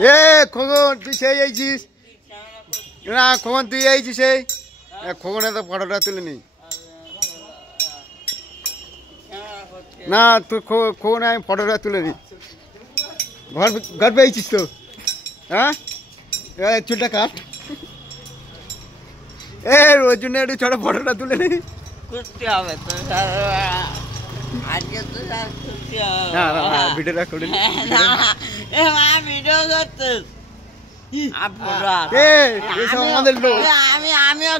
এ খোকন তুই সেই আইছিস না খোকন তুই আইছিস সেই খোকনে তো ফটোটা তুলে নি না তুই খোকনে আমি ফটোটা তুলে নি ঘর পেয়েছিস তো হ্যাঁ চুলটা কাট ওই জন্য একটু ছোট ফটোটা তুলে নি হবে তো আজকে তো না ভিডিওটা করে নি ভিডিও করছিস আমাদের লোক আমিও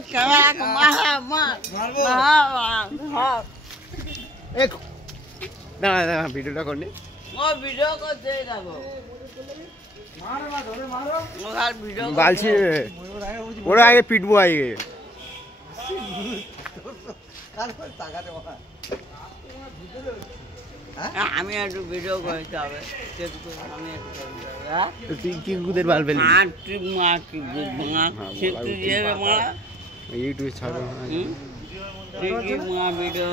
না ভিডিওটা করনি ও ভিডিও করছে বালছি ওরা আগে পিটবো আগে আমি একটু ভিডিও করতে হবে তুই কি গুদের বাল পেলি ইউটিউবে ছাড়ো ভিডিও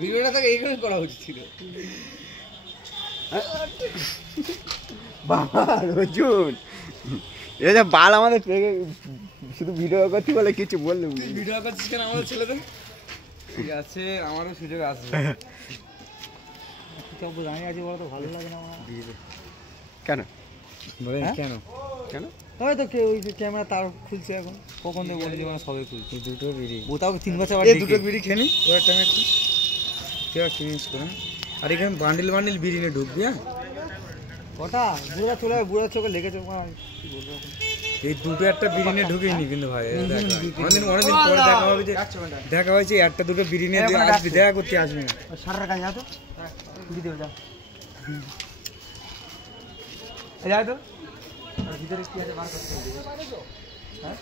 ভিডিওটা তো এইখানে করা উচিত ছিল বাবা রজুন এটা বাল আমাদের শুধু ভিডিও করতে বলে কিছু বললো ভিডিও করছিস কেন আমাদের ছেলেদের ঠিক আছে আমারও সুযোগ আসবে জানি আছি বলো তো ভালো লাগে না কেন বলেন কেন কেন হয়তো ওই যে ক্যামেরা তার খুলছে এখন কখন দিয়ে বলে জীবনে সবাই খুলছে দুটো বিড়ি ও তাও 3 বছর এই দুটো বিড়ি খেয়ে নি ওর টাইমে একটু কেউ ফিনিশ করেন আর এখানে বান্ডিল বিড়ি নিয়ে ঢুকবি হ্যাঁ ওটা বুড়া চলে বুড়া চোখে লেগেছে কি বলবো এই দুটো একটা বিড়ি নিয়ে ঢুকেইনি কিন্তু ভাই অনেকদিন পরে দেখা হবে যে দেখা হয়েছে একটা দুটো বিড়ি নিয়ে আসবি দেখা করতে আসবি না সারার কাছে যাও তো ভিডিও যাও যাও তো ভিতরে কি আছে বার করতে হবে হ্যাঁ